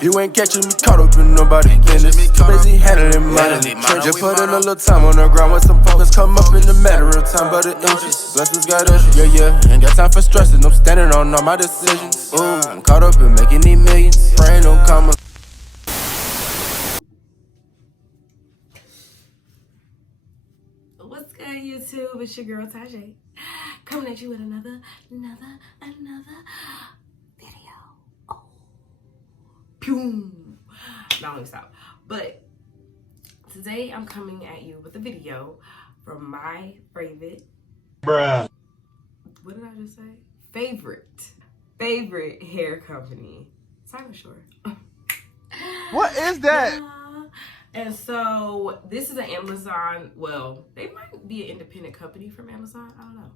You ain't catching me caught up in nobody business. Busy handling money. Just put in a little time on the ground with some focus. Come up in a matter of time, but it inches. Blessings got us, yeah. Ain't got time for stressing. I'm standing on all my decisions. Ooh, I'm caught up in making these millions. Praying don't come. What's good, YouTube? It's your girl Tajay, coming at you with another video. Oh, pew! Now let me stop. But today I'm coming at you with a video from my favorite. Bruh. What did I just say? Favorite hair company, Cynosure. What is that? Yeah. And so this is an Amazon, well, they might be an independent company from Amazon, I don't know.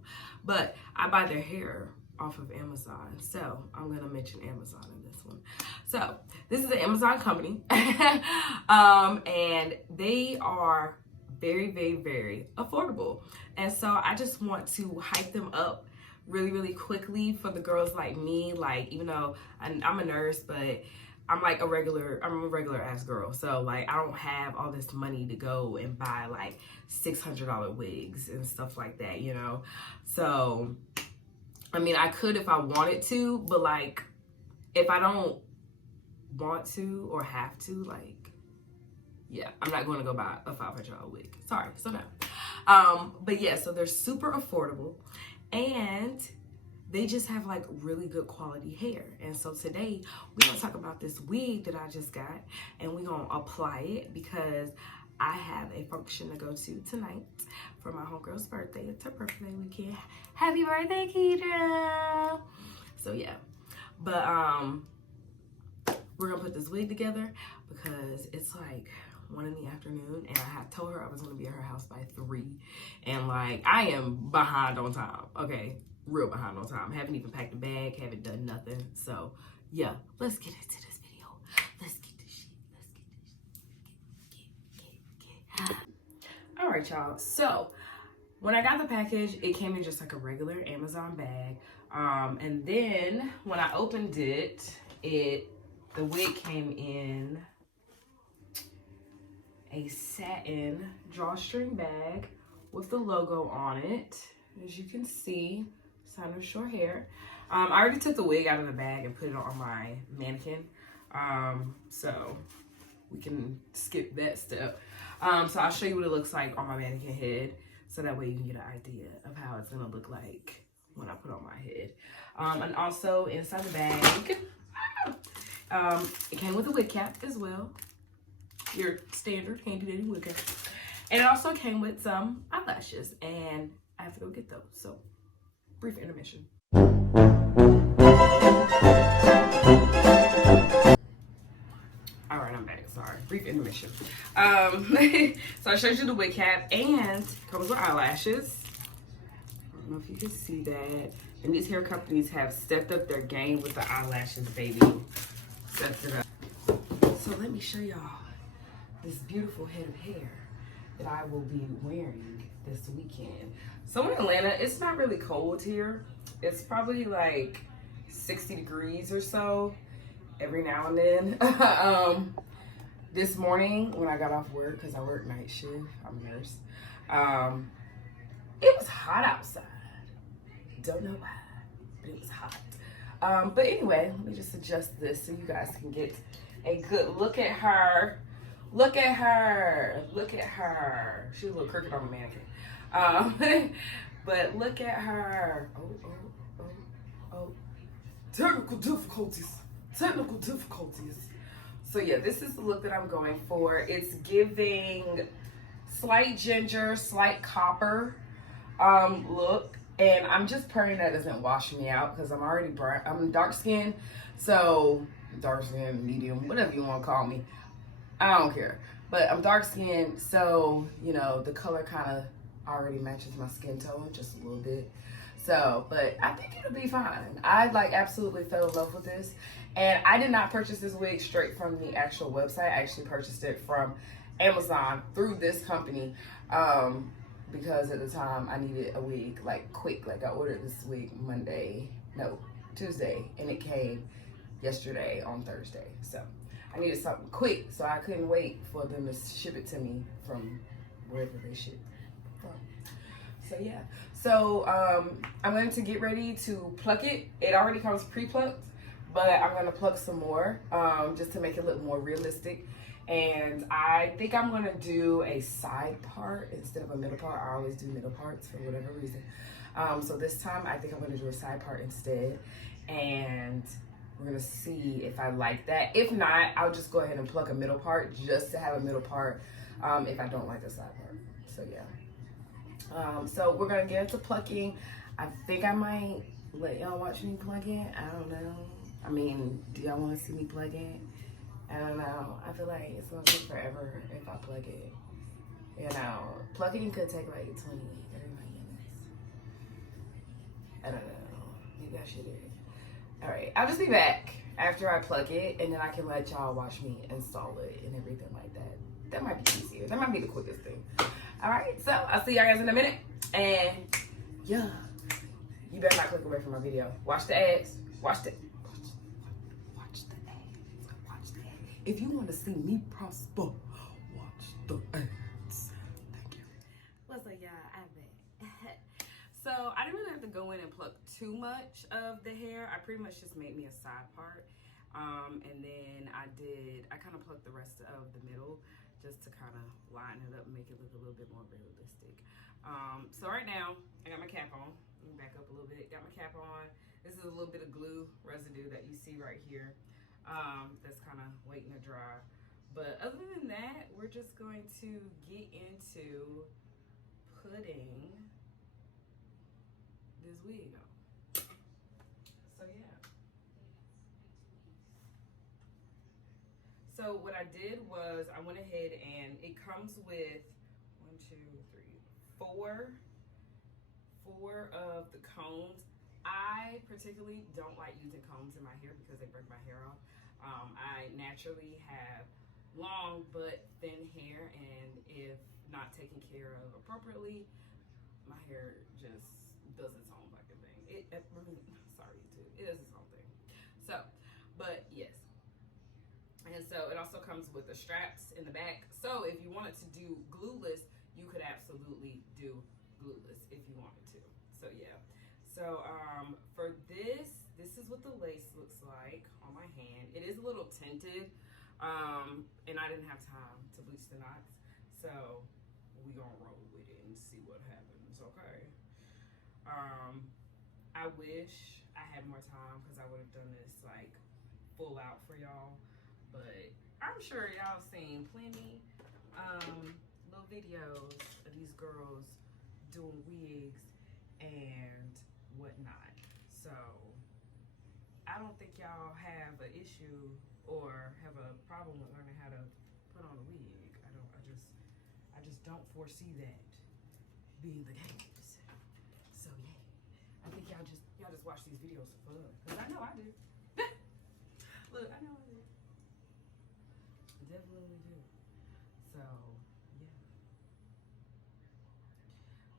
But I buy their hair off of Amazon, so I'm gonna mention Amazon in this one. So this is an Amazon company, and they are very affordable. And so I just want to hype them up really quickly for the girls like me. Like, even though I'm a nurse, but I'm a regular ass girl. So like, I don't have all this money to go and buy like $600 wigs and stuff like that, you know? So, I mean, I could if I wanted to, but like, if I don't want to or have to, like, yeah, I'm not going to go buy a $500 wig. Sorry, so no. But yeah, so they're super affordable, and they just have like really good quality hair. And so today we're gonna talk about this wig that I just got, and we're gonna apply it because I have a function to go to tonight for my homegirl's birthday. It's her birthday weekend. Happy birthday, Keidra! So yeah, but we're gonna put this wig together because it's like 1 in the afternoon, and I had told her I was gonna be at her house by 3, and like, I am behind on time, okay? Real behind on time. Haven't even packed a bag, haven't done nothing. So yeah, let's get into this video. Let's get this shit. Get. All right, y'all. So when I got the package, it came in just like a regular Amazon bag. And then when I opened it, the wig came in a satin drawstring bag with the logo on it. As you can see, Cynosure hair. I already took the wig out of the bag and put it on my mannequin. So we can skip that step. So I'll show you what it looks like on my mannequin head, so that way you can get an idea of how it's gonna look like when I put it on my head. And also inside the bag, it came with a wig cap as well. Your standard handy dandy wig cap. And it also came with some eyelashes, and I have to go get those. So, brief intermission. All right, I'm back. Sorry, brief intermission. So I showed you the wig cap, and comes with eyelashes. I don't know if you can see that. And these hair companies have stepped up their game with the eyelashes, baby. Stepped it up. So let me show y'all this beautiful head of hair that I will be wearing this weekend. So in Atlanta, it's not really cold here. It's probably like 60 degrees or so every now and then. This morning when I got off work, because I work night shift, I'm a nurse, it was hot outside. Don't know why, but it was hot. But anyway, let me just adjust this so you guys can get a good look at her. Look at her. Look at her. She's a little crooked on the mannequin. But look at her. Oh. Technical difficulties. So yeah, this is the look that I'm going for. It's giving slight ginger, slight copper look. And I'm just praying that doesn't wash me out, because I'm already brown. I'm dark skinned. So dark skin, medium, whatever you want to call me. I don't care, but I'm dark skinned, so you know the color kind of already matches my skin tone just a little bit. So, but I think it'll be fine. I like absolutely fell in love with this, and I did not purchase this wig straight from the actual website. I actually purchased it from Amazon through this company, because at the time I needed a wig like quick. Like I ordered this wig Tuesday, and it came yesterday on Thursday. So I needed something quick, so I couldn't wait for them to ship it to me from wherever they ship from. So yeah, so I'm going to get ready to pluck it. It already comes pre-plucked, but I'm going to pluck some more just to make it look more realistic. And I think I'm going to do a side part instead of a middle part. I always do middle parts for whatever reason. So this time I think I'm going to do a side part instead, and we're going to see if I like that. If not, I'll just go ahead and pluck a middle part just to have a middle part if I don't like the side part. So yeah. So we're gonna get into plucking. I think I might let y'all watch me plucking. I don't know. I mean, do y'all want to see me plucking? I don't know. I feel like it's gonna take forever if I plug it. You know, plucking could take like 20, 30 minutes. I don't know. Maybe I should do it. All right, I'll just be back after I pluck it, and then I can let y'all watch me install it and everything like that. That might be easier. That might be the quickest thing. All right, so I'll see y'all guys in a minute. And yeah, you better not click away from my video. Watch the ads. Watch the ads. Watch the ads. If you want to see me prosper, watch the ads. Thank you. What's up, y'all? I'm back. So I didn't really have to go in and pluck too much of the hair. I pretty much just made me a side part. And then I kind of plucked the rest of the middle just to kind of line it up and make it look a little bit more realistic. So right now, I got my cap on. Let me back up a little bit. Got my cap on. This is a little bit of glue residue that you see right here. That's kind of waiting to dry. But other than that, we're just going to get into putting this wig on. So yeah. So what I did was I went ahead and it comes with 4 of the combs. I particularly don't like using combs in my hair because they break my hair off. I naturally have long but thin hair, and if not taken care of appropriately, my hair just does its own fucking thing. It does its own thing. So, but yes. And so it also comes with the straps in the back. So if you wanted to do glueless, you could absolutely do glueless if you wanted to. So yeah. So for this is what the lace looks like on my hand. It is a little tinted, and I didn't have time to bleach the knots. So we gonna roll with it and see what happens, okay? I wish I had more time because I would have done this like full out for y'all. But I'm sure y'all seen plenty little videos of these girls doing wigs and whatnot. So I don't think y'all have an issue or have a problem with learning how to put on a wig. I just don't foresee that being the case. So yeah, I think y'all just watch these videos for fun, because I know I do. Look, I know I do. Definitely do. So yeah.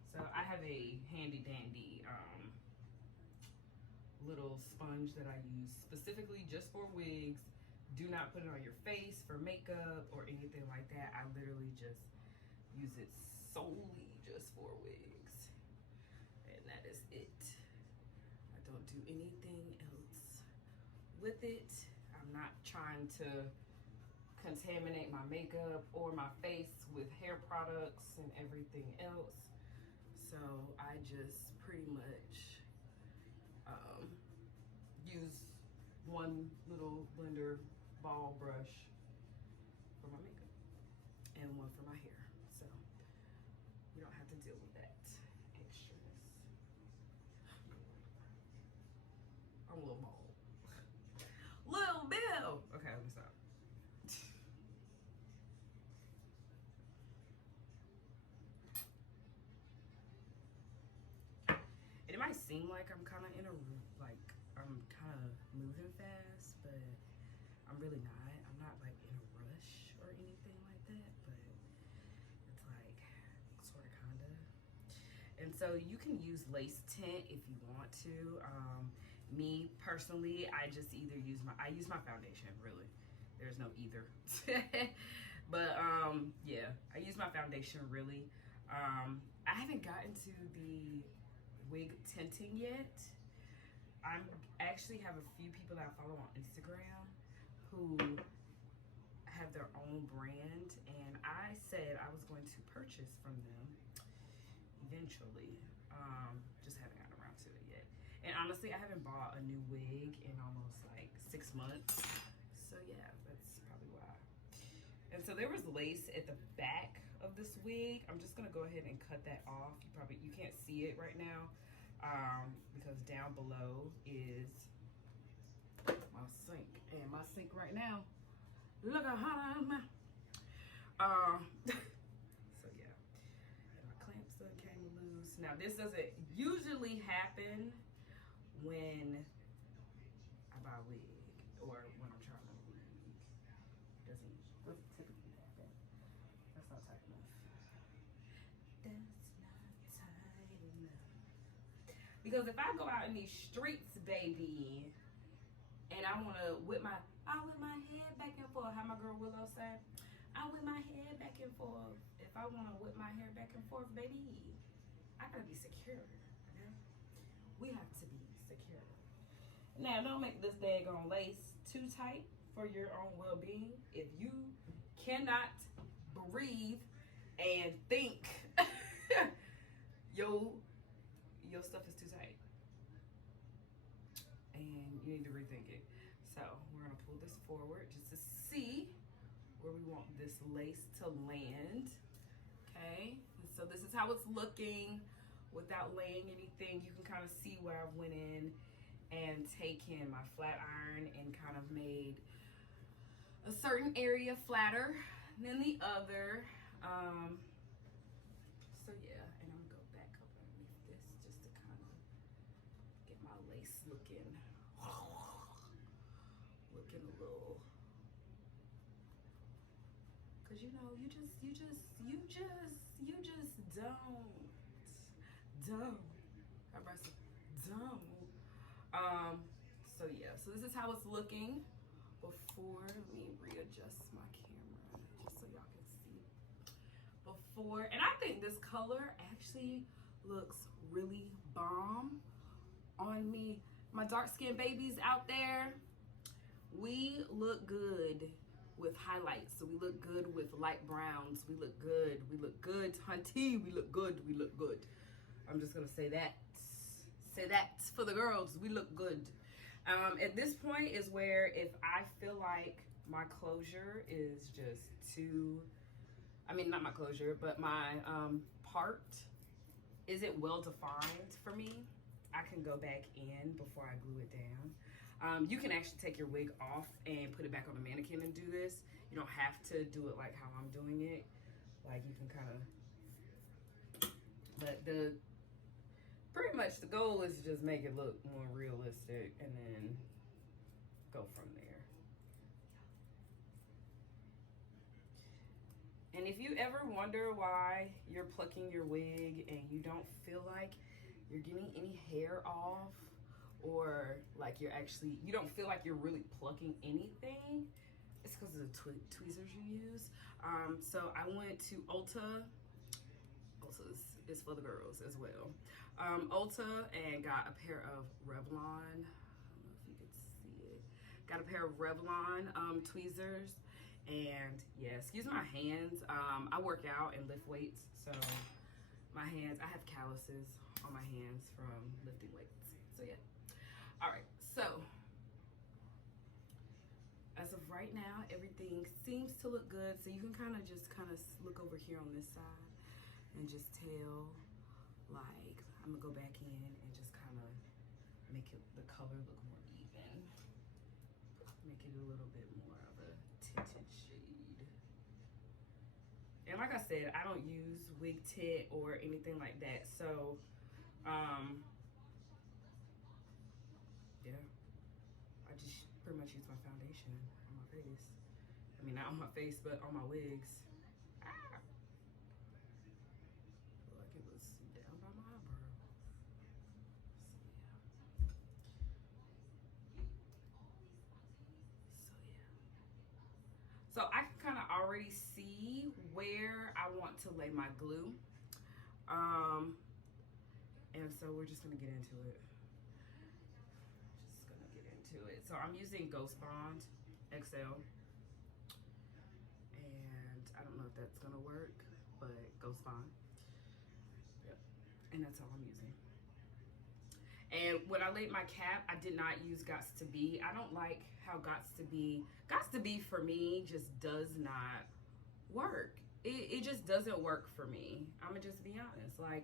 So I have a handy dandy little sponge that I use specifically just for wigs. Do not put it on your face for makeup or anything like that. I literally just use it solely just for wigs, and that is it. I don't do anything else with it. I'm not trying to contaminate my makeup or my face with hair products and everything else. So I just pretty much use one little blender ball brush for my makeup and one for my hair. So you don't have to deal with that extraness. I'm a little bald. Little Bill! Okay, let me stop. It might seem like I'm kind of moving fast, but I'm really not. I'm not like in a rush or anything like that, but it's like sort of kind of. And so you can use lace tint if you want to. Me personally, I just either use my foundation, really. there's no either. But yeah, I use my foundation really. I haven't gotten to the wig tinting yet. I actually have a few people that I follow on Instagram who have their own brand, and I said I was going to purchase from them eventually. Just haven't gotten around to it yet. And honestly, I haven't bought a new wig in almost like 6 months. So yeah, that's probably why. And so there was lace at the back of this wig. I'm just gonna go ahead and cut that off. You can't see it right now because down below is my sink. And my sink right now, look how hot I am. So yeah, and my clamps done came loose. Now this doesn't usually happen when I buy a wig or when I'm trying a wig. It doesn't typically happen. That's not tight enough. That's not tight enough. Because if I go out in these streets, baby, and I want to whip my head back and forth. How my girl Willow said, I whip my head back and forth. If I want to whip my hair back and forth, baby, I gotta be secure. Okay? We have to be secure. Now, don't make this daggone lace too tight for your own well-being. If you cannot breathe and think, your stuff is too tight, and you need to rethink it. So we're gonna pull this forward just to see where we want this lace to land. Okay, and so this is how it's looking without laying anything. You can kind of see where I went in and taken my flat iron and kind of made a certain area flatter than the other. So yeah, and I'm gonna go back up underneath this just to kind of get my lace looking a little, cause you know, you just don't. So yeah, so this is how it's looking before. Let me readjust my camera just so y'all can see before. And I think this color actually looks really bomb on me. My dark skinned babies out there, we look good with highlights. So we look good with light browns. We look good, hunty. We look good. I'm just gonna say that for the girls. We look good. At this point is where if I feel like my closure is just too, I mean, not my closure, but my part isn't well defined for me, I can go back in before I glue it down. You can actually take your wig off and put it back on the mannequin and do this. You don't have to do it like how I'm doing it. Like, you can kind of, but pretty much the goal is to just make it look more realistic and then go from there. And if you ever wonder why you're plucking your wig and you don't feel like you're getting any hair off, or like you don't feel like you're really plucking anything, it's because of the tweezers you use. So I went to Ulta. Ulta is for the girls as well. Ulta, and got a pair of Revlon. I don't know if you could see it. Got a pair of Revlon tweezers. And yeah, excuse my hands. I work out and lift weights, so my hands, I have calluses on my hands from lifting weights. So yeah. All right, so as of right now, everything seems to look good. So you can kind of look over here on this side and just tell, like, I'm gonna go back in and just kind of make the color look more even. Make it a little bit more of a tinted shade. And like I said, I don't use wig tint or anything like that. So, yeah, I just pretty much use my foundation on my face. I mean, not on my face, but on my wigs. Ah! Like it was down by my eyebrow. So yeah. So yeah. already see where I want to lay my glue. And so we're just gonna get into it. So I'm using Ghost Bond XL. And I don't know if that's gonna work, but Ghost Bond. Yep. And that's all I'm using. And when I laid my cap, I did not use Gots to Be. I don't like how Gots to Be for me just does not work. It just doesn't work for me. I'm gonna just be honest. Like,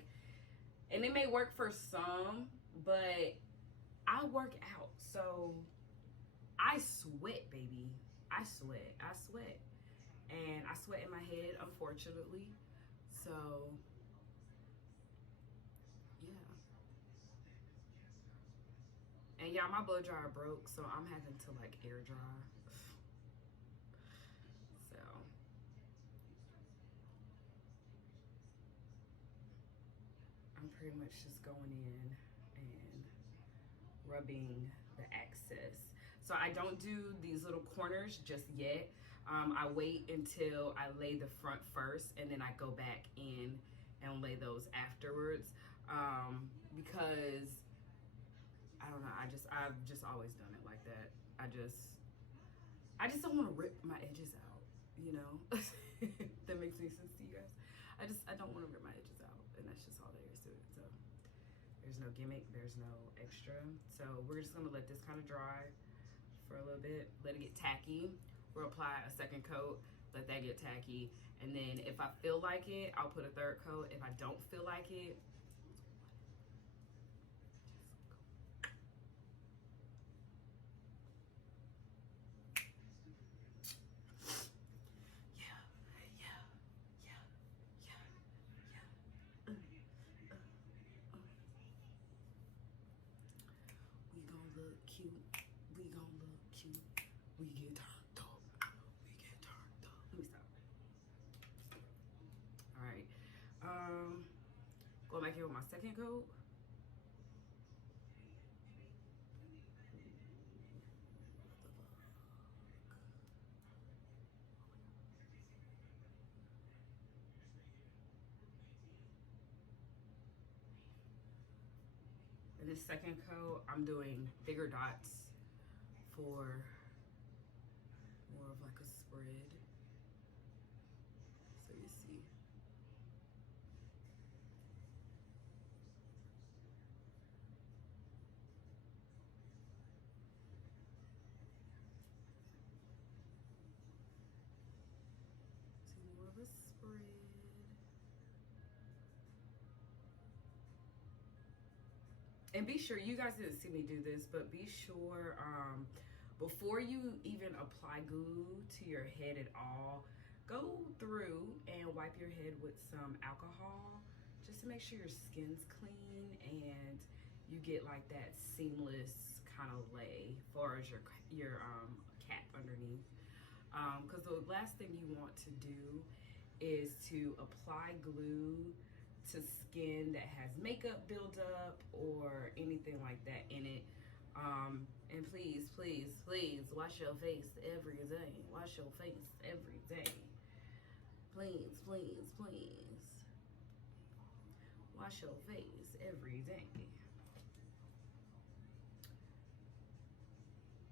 and it may work for some, but I work out, so I sweat, baby. I sweat. And I sweat in my head, unfortunately. So, yeah. And yeah, my blow dryer broke, so I'm having to like air dry. So, I'm pretty much just going in and rubbing the excess. So I don't do these little corners just yet. I wait until I lay the front first, and then I go back in and lay those afterwards, because I don't know, I've just always done it like that. I just don't want to rip my edges out, you know. That makes any sense to you guys? I don't want to rip my edges out, and that's just all there is to it. So there's no gimmick, there's no extra. So we're just gonna let this kind of dry for a little bit, let it get tacky. We'll apply a second coat, let that get tacky, and then if I feel like it, I'll put a third coat. If I don't feel like it, we gonna look cute. We gonna look cute. We get turned up. We get turned up. Let me stop. All right. Going back here with my second coat. And this second coat, I'm doing bigger dots for more of like a spread. So you see. See more of a spread. And be sure, you guys didn't see me do this, but be sure before you even apply glue to your head at all, go through and wipe your head with some alcohol just to make sure your skin's clean and you get like that seamless kind of lay as far as your cap underneath. Because the last thing you want to do is to apply glue to skin that has makeup buildup or anything like that in it. And please, please, please wash your face every day. Wash your face every day. Please, please, please. Wash your face every day.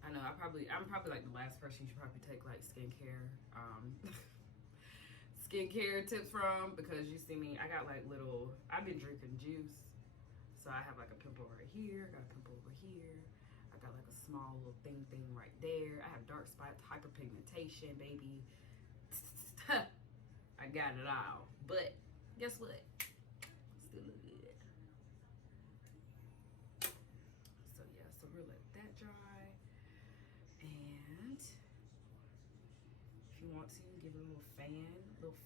I know I'm probably like the last person you should probably take like skincare tips from, because you see me, I got like little, I've been drinking juice, so I have like a pimple right here, got a pimple over here, I got like a small little thing right there, I have dark spots, hyperpigmentation, baby. I got it all, but guess what, still look good. So yeah, so we'll let that dry, and if you want to, give it a little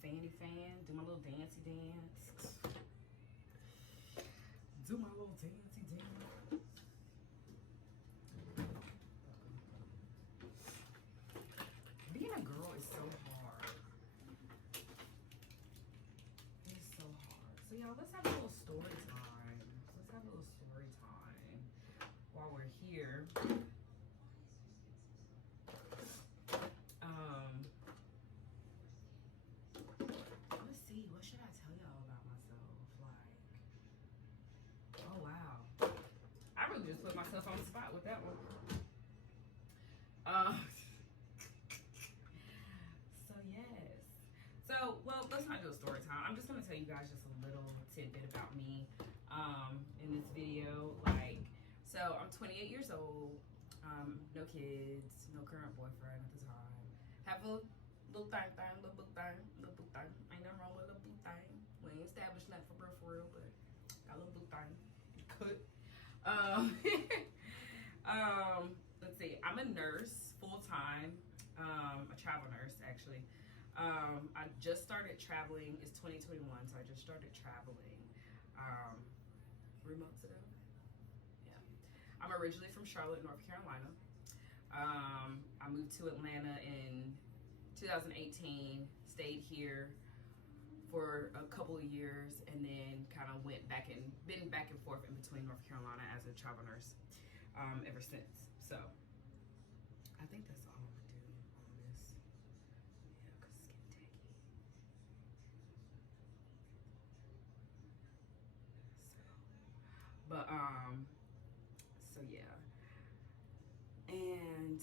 fanny fan, do my little dancey dance. Do my little dancey dance. Being a girl is so hard. It's so hard. So y'all, let's have a little story time. While we're here. just put myself on the spot with that one. So yes. So, well, let's not do a story time. I'm just gonna tell you guys just a little tidbit about me in this video. Like, so I'm 28 years old, no kids, no current boyfriend at the time. Have a little boo thing. Ain't nothing wrong with a little boo thing. We ain't established nothing for real, but got a little boo thing. Let's see, I'm a nurse full-time, a travel nurse actually. I just started traveling. It's 2021, so I just started traveling 3 months ago. Yeah, I'm originally from Charlotte, North Carolina. I moved to Atlanta in 2018, stayed here for a couple of years, and then kind of been back and forth in between North Carolina as a travel nurse ever since. So I think that's all I'm gonna do on this. Yeah, because it's getting tacky. So yeah. And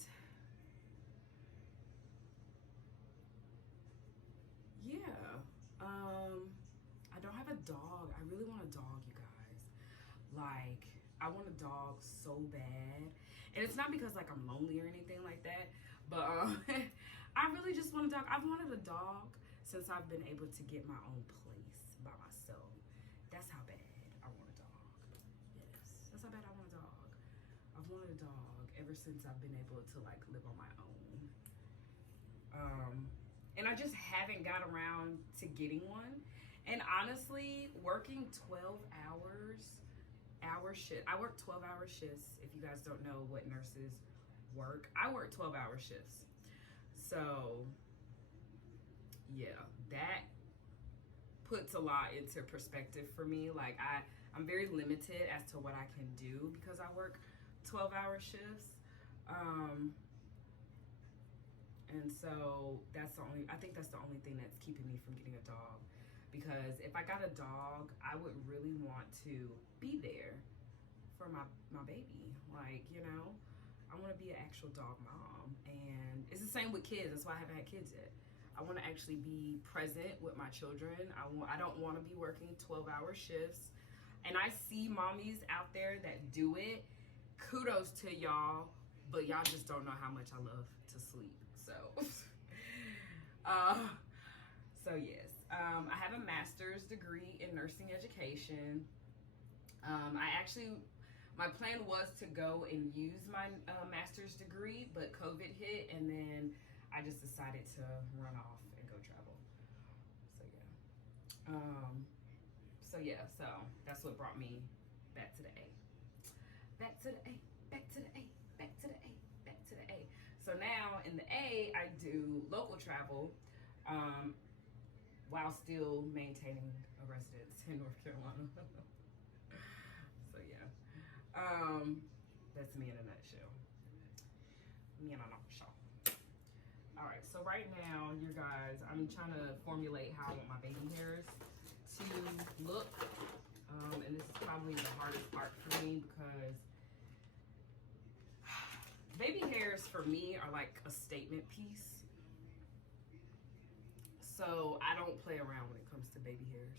yeah, I don't have a dog. I really want a dog, you guys. Like, I want a dog so bad. And it's not because like I'm lonely or anything like that, but I really just want a dog. I've wanted a dog since I've been able to get my own place by myself. That's how bad I want a dog. Yes, that's how bad I want a dog. I've wanted a dog ever since I've been able to like live on my own. And I just haven't got around to getting one. And honestly, working 12-hour shift. I work 12-hour shifts. If you guys don't know what nurses work, I work 12-hour shifts. So yeah, that puts a lot into perspective for me. Like I'm very limited as to what I can do because I work 12-hour shifts. And so I think that's the only thing that's keeping me from getting a dog. Because if I got a dog, I would really want to be there for my baby. Like, you know, I want to be an actual dog mom. And it's the same with kids. That's why I haven't had kids yet. I want to actually be present with my children. I don't want to be working 12-hour shifts. And I see mommies out there that do it. Kudos to y'all, but y'all just don't know how much I love to sleep. So, so yes, I have a master's degree in nursing education. My plan was to go and use my master's degree, but COVID hit, and then I just decided to run off and go travel. So yeah. So that's what brought me back to the A. Back to the A, back to the A, back to the A, back to the A. So now in the A, I do local travel while still maintaining a residence in North Carolina. So yeah, that's me in a nutshell. Me in a nutshell. All right, so right now, you guys, I'm trying to formulate how I want my baby hairs to look. And this is probably the hardest part for me because baby hairs for me are like a statement piece. So I don't play around when it comes to baby hairs.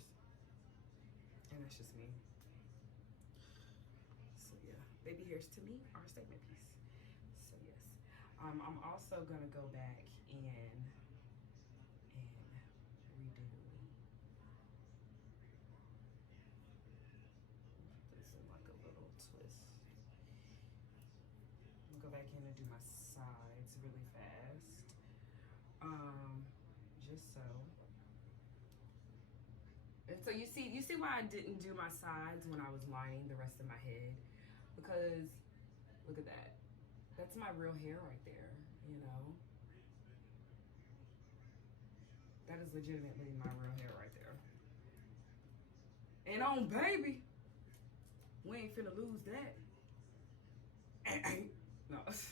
And that's just me. So yeah, baby hairs to me are a statement piece. So yes. I'm also gonna go back and redo this in like a little twist. I'm gonna go back in and do my sides really fast. Just so. And so you see why I didn't do my sides when I was lining the rest of my head? Because look at that. That's my real hair right there, you know? That is legitimately my real hair right there. And on baby, we ain't finna lose that. No. So.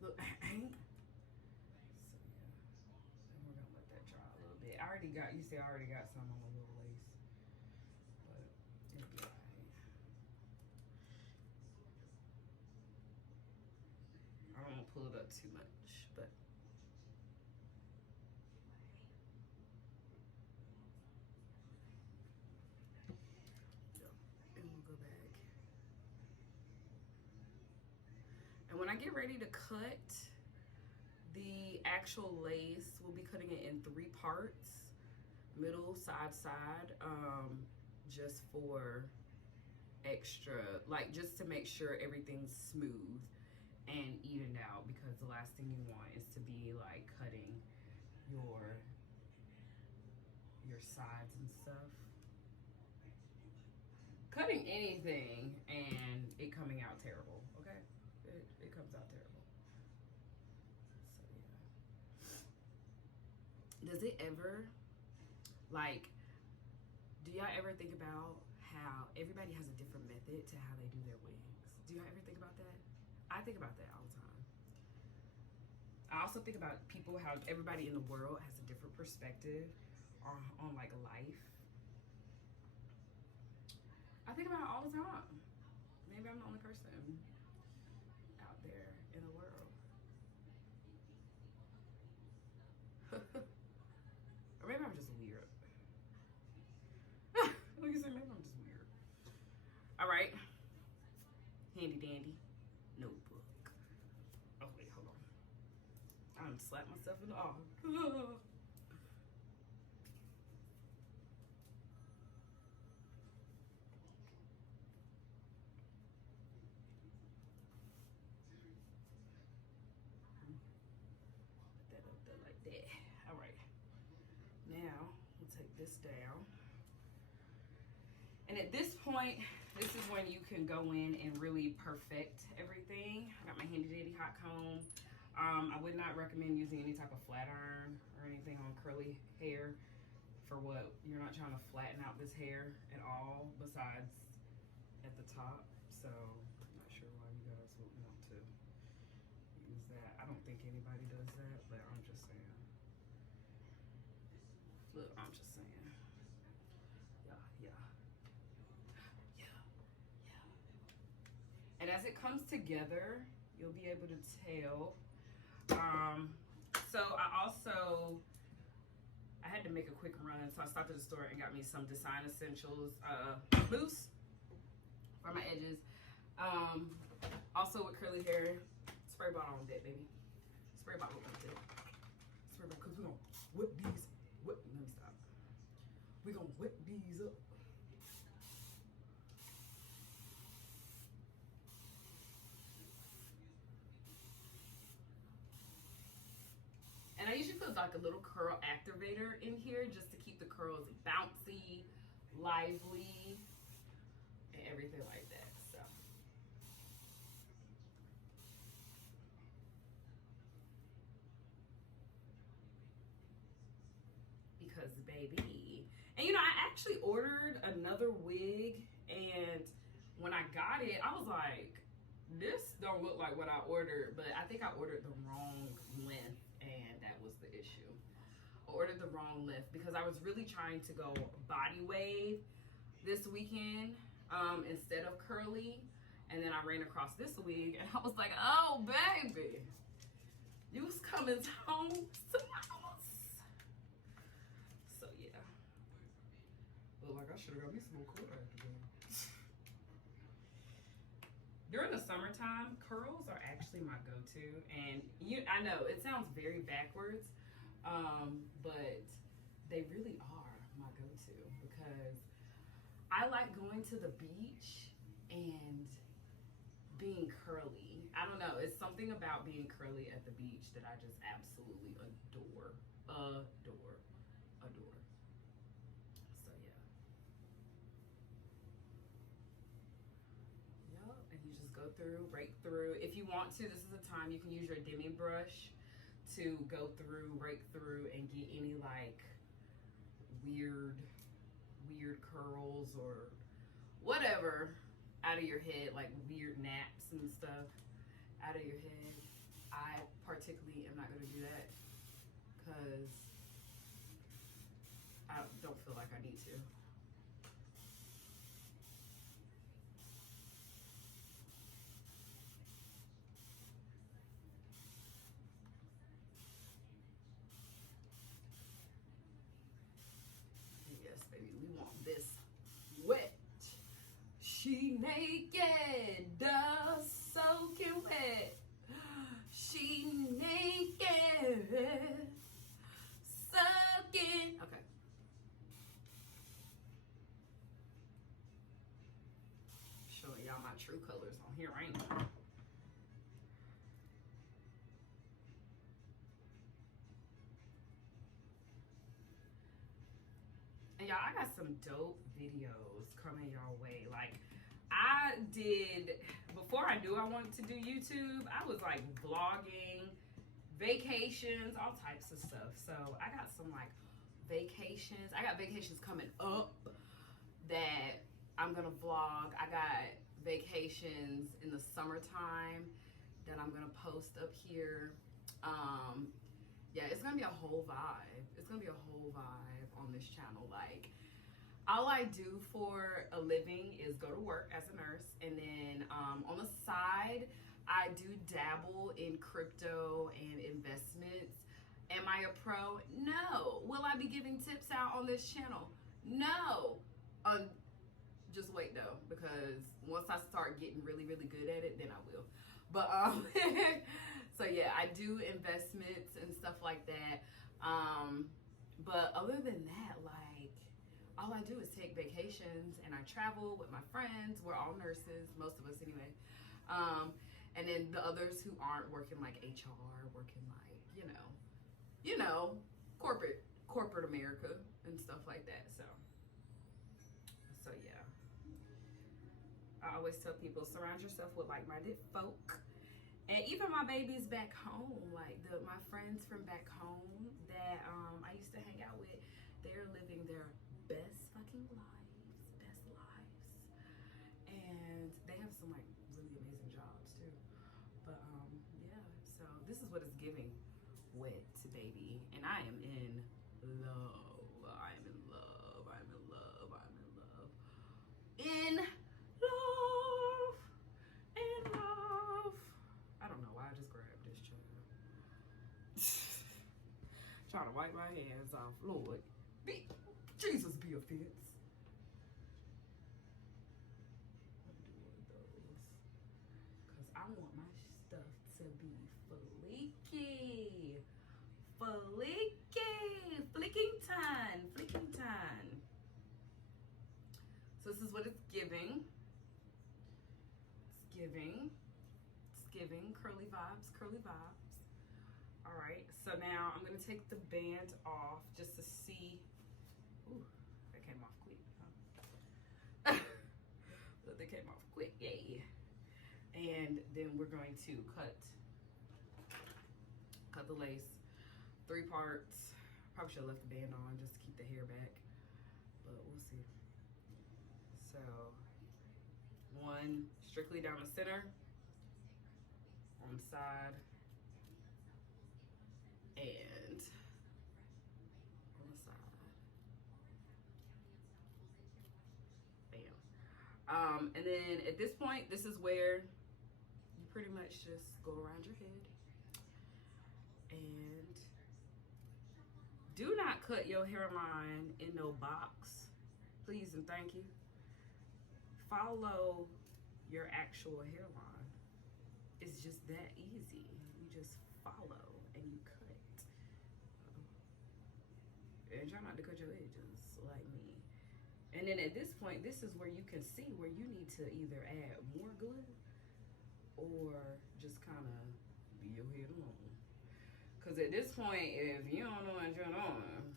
Look, got, you see, I already got some on my little lace. But it'll be alright. I don't want to pull it up too much, but. And we'll go back. And when I get ready to cut the actual lace, we'll be cutting it in 3 parts, middle, side, just for extra, like just to make sure everything's smooth and evened out, because the last thing you want is to be like cutting your sides and stuff. Cutting anything and it coming out terrible, okay? It comes out terrible. So yeah. Does it ever, like, do y'all ever think about how everybody has a different method to how they do their wigs? Do y'all ever think about that? I think about that all the time. I also think about people, how everybody in the world has a different perspective on like life. I think about it all the time. Maybe I'm the only person out there in the world. Or maybe I'm just weird. Like you said, maybe I'm just weird. All right. Handy dandy notebook. Oh, wait, hold on. I done slapped myself in the arm. Like that. All right, now we'll take this down, and at this point, this is when you can go in and really perfect everything. I got my handy dandy hot comb. I would not recommend using any type of flat iron or anything on curly hair for what you're not trying to flatten out this hair at all, besides at the top. So I'm not sure why you guys would want to use that. I don't think anybody does that, but I'm just saying. Look, I'm just saying. Yeah. And as it comes together, you'll be able to tell. So I had to make a quick run, so I stopped at the store and got me some Design Essentials mousse for my edges. Also with curly hair, spray bottle on deck, baby. Spray bottle on deck. Spray bottle, because we're going to whip these. Let me stop. We're going to whip these up. And I usually put like a little curl activator in here just to keep the curls bouncy, lively, and everything like that. So. Because baby, and you know, I actually ordered another wig, and when I got it, I was like, this don't look like what I ordered, but I think I ordered the wrong length, and that was the issue. I ordered the wrong length because I was really trying to go body wave this weekend instead of curly, and then I ran across this wig, and I was like, oh baby, you was coming home to my house. So yeah. Look like I should have got me some more curl activator. During the summertime, curls are actually my go-to, and I know it sounds very backwards, but they really are my go-to because I like going to the beach and being curly. I don't know, it's something about being curly at the beach that I just absolutely adore. So yeah. And you just go through, rake through. If you want to, this is the time you can use your demi brush to go through, rake through, and get any like weird curls or whatever out of your head, like weird naps and stuff out of your head. I particularly am not gonna do that because I don't feel like I need to. Yes, baby, we want this wet. She naked, soaking wet. She naked, soaking. Okay. Showing y'all my true colors on here, ain't it? And y'all, I got some dope videos coming your way. Like, I did, before I knew I wanted to do YouTube, I was like vlogging, vacations, all types of stuff. So I got some like vacations. I got vacations coming up that I'm gonna vlog. I got vacations in the summertime that I'm gonna post up here. Yeah, it's gonna be a whole vibe. It's gonna be a whole vibe on this channel. Like, all I do for a living is go to work as a nurse, and then on the side, I do dabble in crypto and investments. Am I a pro? No. Will I be giving tips out on this channel? No. Just wait though, because once I start getting really, really good at it, then I will. But so yeah, I do investments and stuff like that. But other than that, like, all I do is take vacations and I travel with my friends. We're all nurses, most of us anyway. And then the others who aren't working like HR, working like, you know, corporate America and stuff like that. So yeah. I always tell people, surround yourself with like-minded folk. And even my babies back home, like my friends from back home that I used to hang out with, they're living their best fucking lives, best lives. And they have some like really amazing jobs too. But yeah, so this is what it's giving wet, baby. And I am in love. I am in love. I'm in love. I'm in love. In love. In love. I don't know why I just grabbed this child. Trying to wipe my hands off. Lord, Jesus be offense. I'm doing those because I want my stuff to be fleeky. Fleeky. Flicking time. So this is what it's giving. It's giving curly vibes. All right, so now I'm gonna take the band off just to see. Ooh, that came off quick, huh? But that came off quick, yay. And then we're going to cut the lace, 3 parts. Probably should have left the band on just to keep the hair back, but we'll see. So 1 strictly down the center, on the side, and on the side. Bam. And then at this point, this is where you pretty much just go around your head. And do not cut your hairline in no box. Please and thank you. Follow your actual hairline. It's just that easy. You just follow and you cut. And try not to cut your edges like me. And then at this point, this is where you can see where you need to either add more glue or just kind of leave your head alone. Because at this point, if you don't know what you're doing,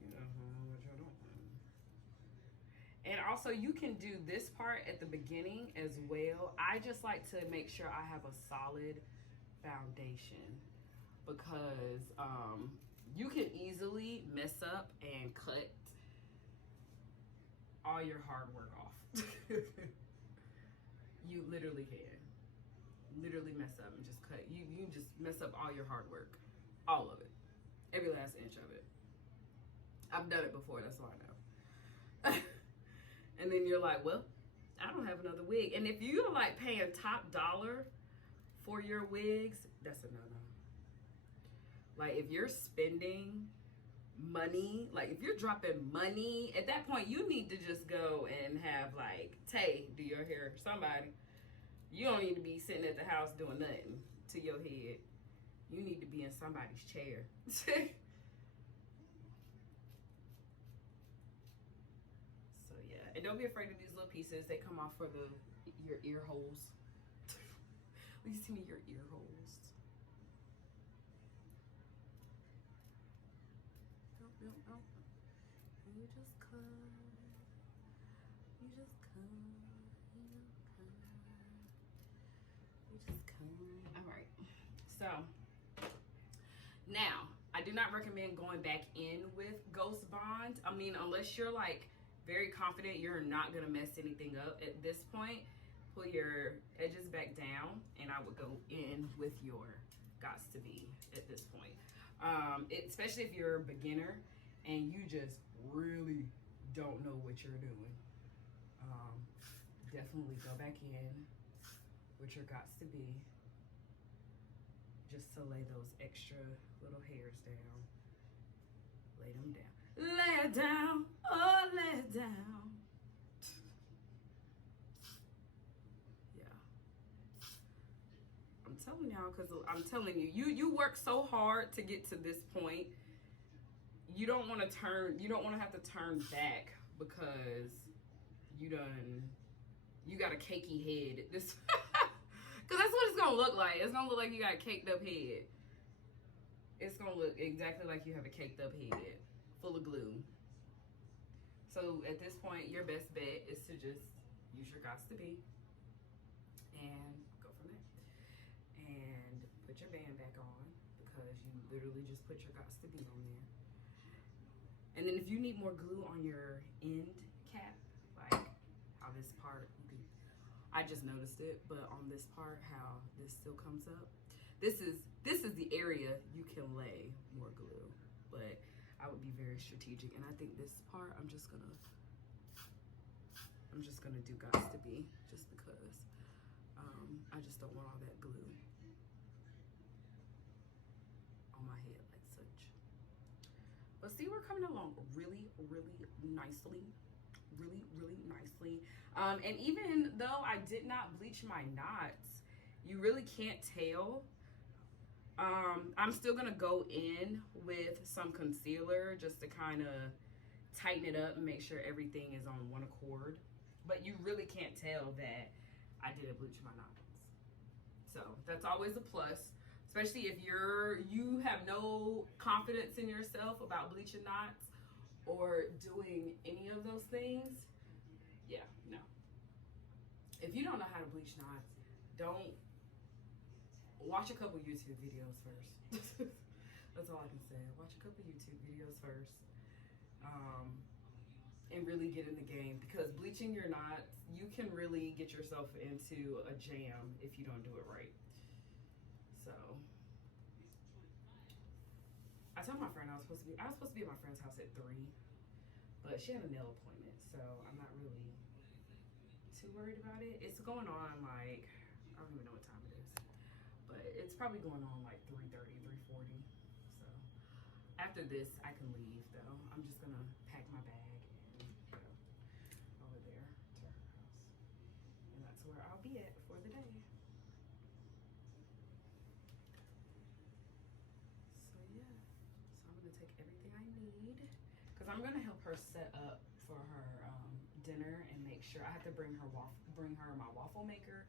you don't know what you're doing. And also, you can do this part at the beginning as well. I just like to make sure I have a solid foundation because you can easily mess up and cut all your hard work off. You literally can. Literally mess up and just cut. You can just mess up all your hard work. All of it. Every last inch of it. I've done it before, that's why I know. And then you're like, well, I don't have another wig. And if you're like paying top dollar for your wigs, that's a no-no. Like if you're spending money, like if you're dropping money, at that point you need to just go and have like Tay do your hair, somebody. You don't need to be sitting at the house doing nothing to your head. You need to be in somebody's chair. So yeah, and don't be afraid of these little pieces. They come off for your ear holes. Please see me your ear holes. No. You just come. You just come. You just come. All right. So now I do not recommend going back in with Ghost Bond. I mean, unless you're like very confident you're not gonna mess anything up at this point, pull your edges back down, and I would go in with your Gots to Be at this point. Especially if you're a beginner and you just really don't know what you're doing. Definitely go back in with your Gots to Be, just to lay those extra little hairs down. Lay them down. Lay it down. Oh, lay it down. Yeah. I'm telling y'all, because I'm telling you, you work so hard to get to this point. You don't want to have to turn back because you got a cakey head. This because that's what it's gonna look like. It's gonna look like you got a caked up head. It's gonna look exactly like you have a caked up head full of glue. So at this point, your best bet is to just use your Gots to Be and go from there. And put your band back on, because you literally just put your Gots to Be on there. And then if you need more glue on your end cap, like how this part, I just noticed it, but on this part, how this still comes up, this is the area you can lay more glue, but I would be very strategic. And I think this part, I'm just gonna do Gots to Be, just because I just don't want all that glue on my head like such. But see, we're coming along really, really nicely. Really, really nicely. And even though I did not bleach my knots, you really can't tell. I'm still gonna go in with some concealer just to kind of tighten it up and make sure everything is on one accord. But you really can't tell that I didn't bleach my knots. So that's always a plus. Especially if you have no confidence in yourself about bleaching knots or doing any of those things. Yeah, no. If you don't know how to bleach knots, don't watch a couple YouTube videos first. That's all I can say. Watch a couple YouTube videos first. And really get in the game, because bleaching your knots, you can really get yourself into a jam if you don't do it right. So I told my friend I was supposed to be at my friend's house at 3, but she had a nail appointment, so I'm not really too worried about it. It's going on like, I don't even know what time it is, but it's probably going on like 3:30, 3:40. So after this, I can leave though. I'm just gonna pack my bag and go over there to her house, and that's where I'll be at for the day. To take everything I need, because I'm gonna help her set up for her dinner and make sure I have to bring her my waffle maker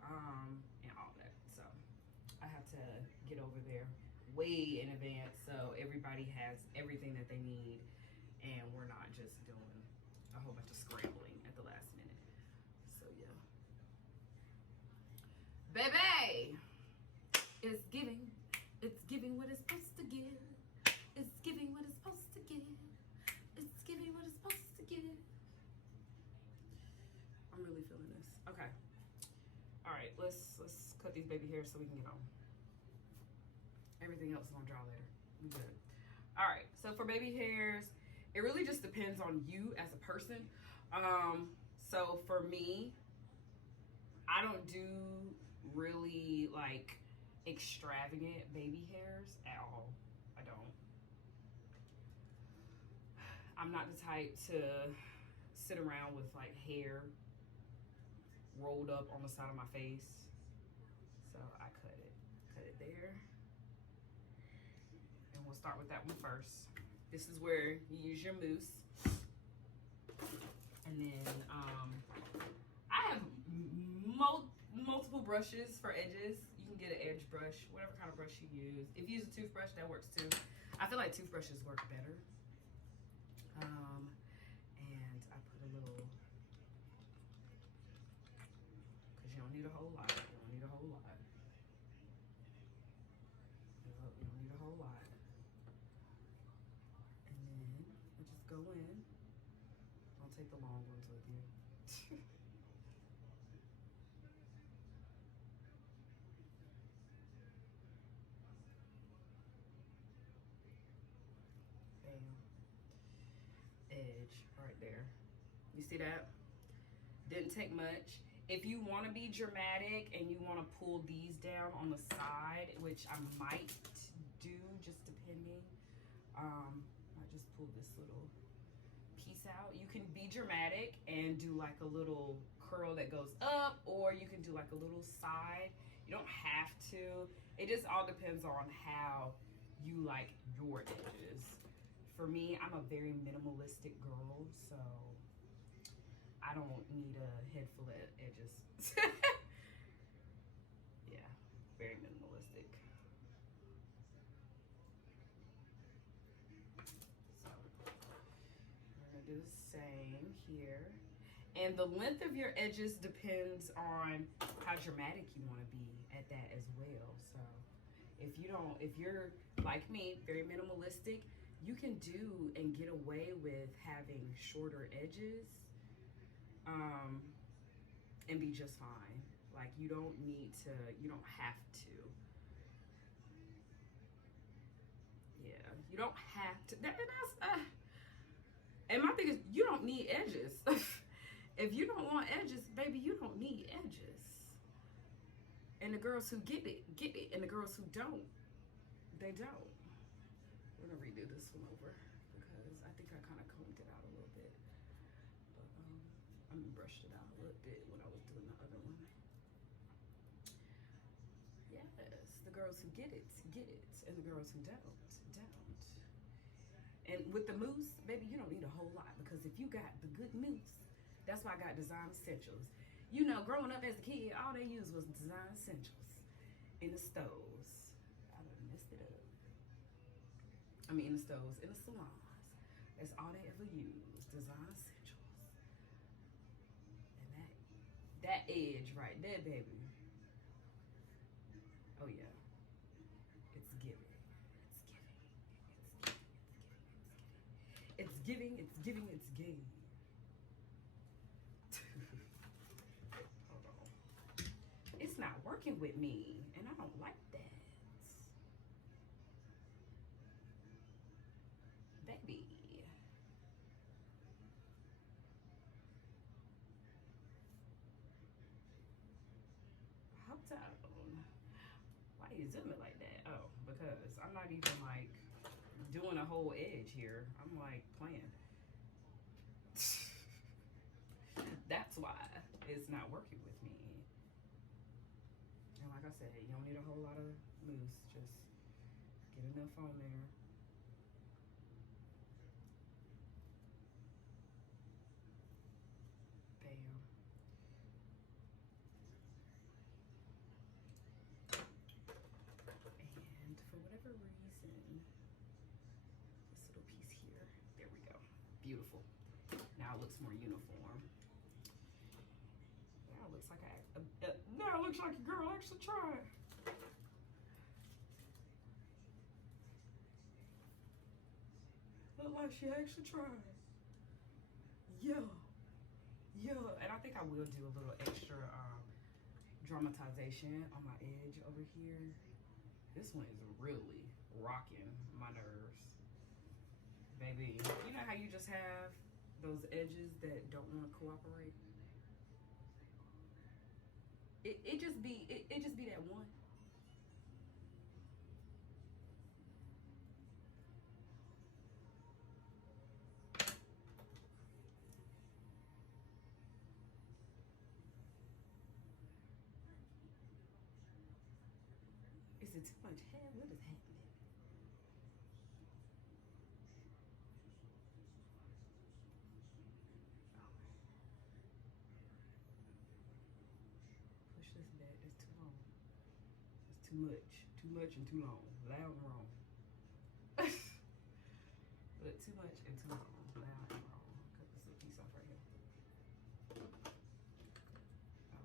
and all that. So I have to get over there way in advance so everybody has everything that they need and we're not just doing a whole bunch of scrambling at the last minute. So yeah, baby, it's giving what it's supposed to give. It's giving what it's supposed to give. It's giving what it's supposed to give. I'm really feeling this. Okay. All right, let's cut these baby hairs so we can get on. Everything else is gonna dry later. We good. All right, so for baby hairs, it really just depends on you as a person. So for me, I don't do really like extravagant baby hairs at all. I don't. I'm not the type to sit around with like hair rolled up on the side of my face. So I cut it there. And we'll start with that one first. This is where you use your mousse. And then I have multiple brushes for edges. You can get an edge brush, whatever kind of brush you use. If you use a toothbrush, that works too. I feel like toothbrushes work better. And I put a little, because you don't need a whole lot. You don't need a whole lot. You don't need a whole lot. And then I just go in. Don't take the long ones with you. Bam. Edge right there. You see that? Didn't take much. If you want to be dramatic and you want to pull these down on the side, which I might do, just depending, I just pull this little piece out. You can be dramatic and do like a little curl that goes up, or you can do like a little side. You don't have to. It just all depends on how you like your edges. For me, I'm a very minimalistic girl, so I don't need a head full of edges. Yeah, very minimalistic. So we're gonna do the same here. And the length of your edges depends on how dramatic you want to be at that as well. So if you're like me, very minimalistic, you can do and get away with having shorter edges and be just fine. Like you don't have to. Yeah, you don't have to. And my thing is, you don't need edges. If you don't want edges, baby, you don't need edges. And the girls who get it, get it. And the girls who don't, they don't. We're gonna redo this one over because I think I kind of combed it out a little bit. But I brushed it out a little bit when I was doing the other one. Yes, the girls who get it, and the girls who don't. And with the mousse, baby, you don't need a whole lot, because if you got the good mousse, that's why I got Design Essentials. You know, growing up as a kid, all they used was Design Essentials in the stoves. I done messed it up. I mean, in the stoves, in the salons. That's all they ever used, Design Essentials. And that edge right there, baby. Oh yeah, it's giving. It's giving. Hold on. It's not working with me, and I don't like that. Baby. Hold on. Why do you zoom it like that? Oh, because I'm not even like doing a whole edge here. I'm like playing. That's why it's not working with me. And like I said, you don't need a whole lot of mousse. Just get enough on there. Bam. And for whatever reason, this little piece here, there we go. Beautiful. Now it looks more uniform. Now it looks like now it looks like a girl actually tried. Look like she actually tried. Yeah. And I think I will do a little extra dramatization on my edge over here. This one is really rocking my nerves. Baby, you know how you just have those edges that don't want to cooperate? It just be that one. Is it too much hair? What is happening? Push this back. It's too long. It's too much. Too much and too long. Loud and wrong. But too much and too long. Loud and wrong. Cut this little piece off right here.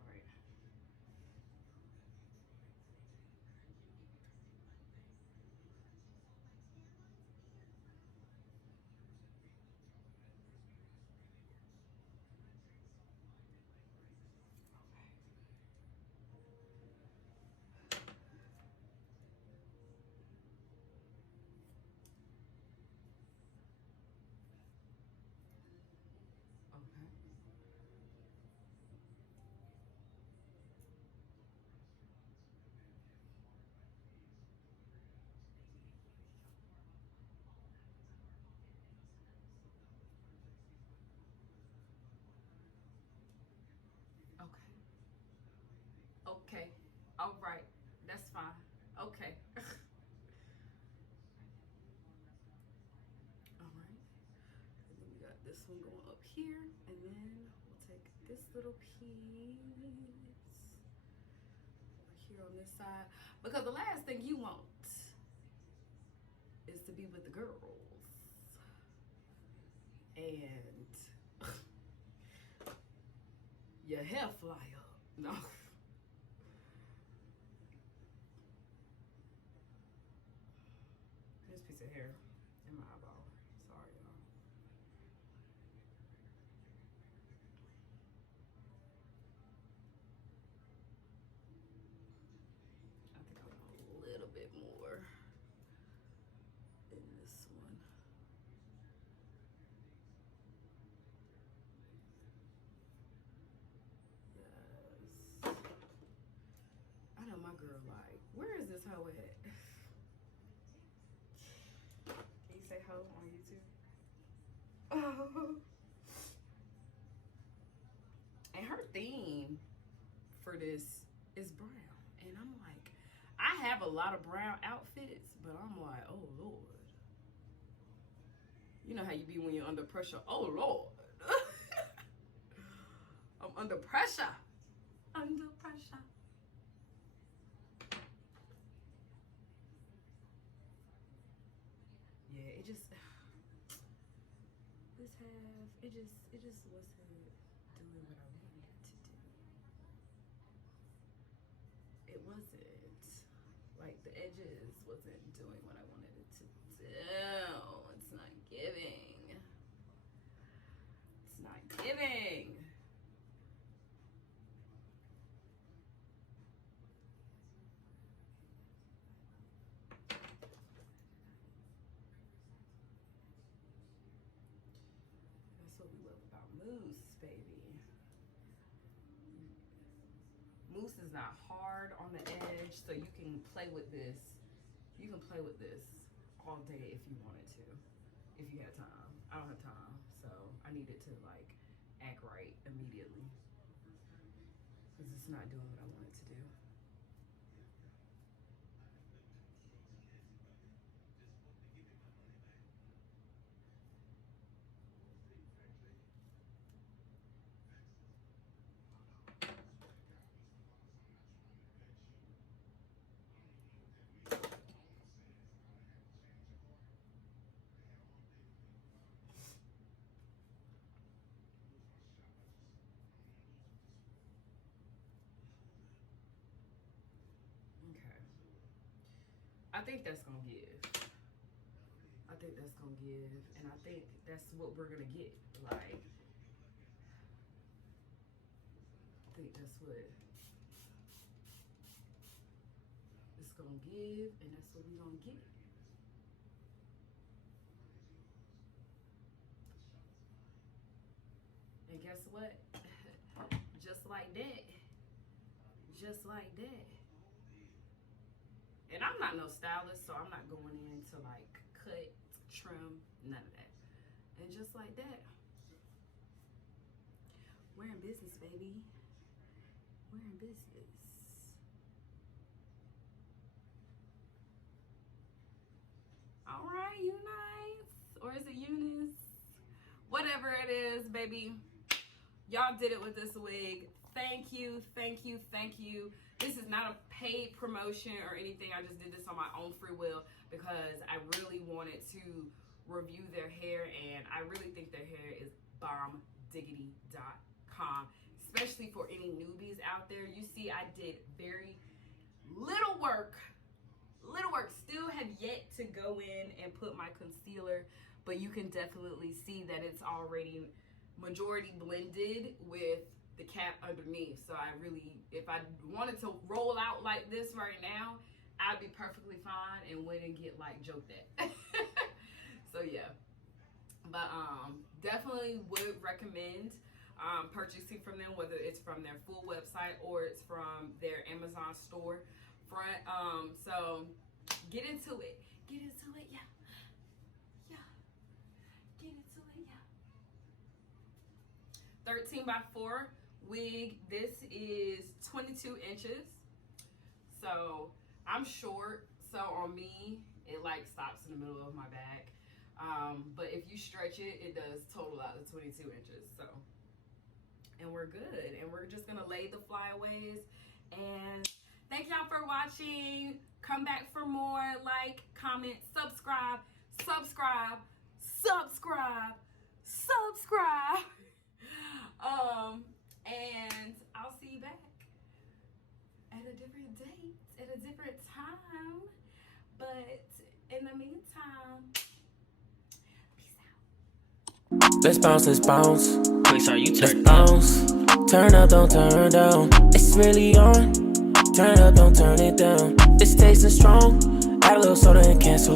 Alright. Okay. Okay. All right. That's fine. Okay. All right. And then we got this one going up here, and then we'll take this little piece over here on this side, because the last thing you want is to be with the girls and your hair fly up. No. This piece of hair in my eyeball. Sorry, y'all. I think I want a little bit more in this one. Yes. I know my girl like, where is this hoe at? Can you say hoe on YouTube? Oh. And her theme for this is brown. And I'm like, I have a lot of brown outfits, but I'm like, oh Lord. You know how you be when you're under pressure. Oh Lord. I'm under pressure. Under pressure. Yeah, it just this half, it just wasn't doing what I wanted it to do. It wasn't. Like the edges wasn't doing what I wanted it to do. It's not giving. It's not giving. That's what we love about mousse, baby. Mousse is not hard on the edge, so you can play with this. You can play with this all day if you wanted to, if you had time. I don't have time, so I need it to like act right immediately because it's not doing what I want it to do. Okay. I think that's gonna give. I think that's gonna give, and I think that's what we're gonna get. Like, I think that's what it's gonna give, and that's what we're gonna get. And guess what? Just like that. Just like that. And I'm not no stylist, so I'm not going in to like cut, trim, none of that. And just like that. We're in business, baby. We're in business. All right, Eunice. Or is it Eunice? Whatever it is, baby. Y'all did it with this wig. Thank you, thank you, thank you. This is not a paid promotion or anything. I just did this on my own free will because I really wanted to review their hair, and I really think their hair is bombdiggity.com, especially for any newbies out there. You see, I did very little work. Still have yet to go in and put my concealer, but you can definitely see that it's already majority blended with the cap underneath. So I really, if I wanted to roll out like this right now, I'd be perfectly fine and went and get like joked at. So yeah, but definitely would recommend purchasing from them, whether it's from their full website or it's from their Amazon store front. So get into it, yeah, get into it, yeah. 13x4 wig. This is 22 inches. So I'm short, so on me it like stops in the middle of my back. But if you stretch it, it does total out to 22 inches. So, and we're good. And we're just gonna lay the flyaways. And thank y'all for watching. Come back for more. Like, comment, subscribe. And I'll see you back at a different date, at a different time. But in the meantime, peace out. Let's bounce. Wait, sorry, you Let's turned bounce. Turn up, don't turn down. It's really on. Turn up, don't turn it down. It's tasting strong. Add a little soda and cancel.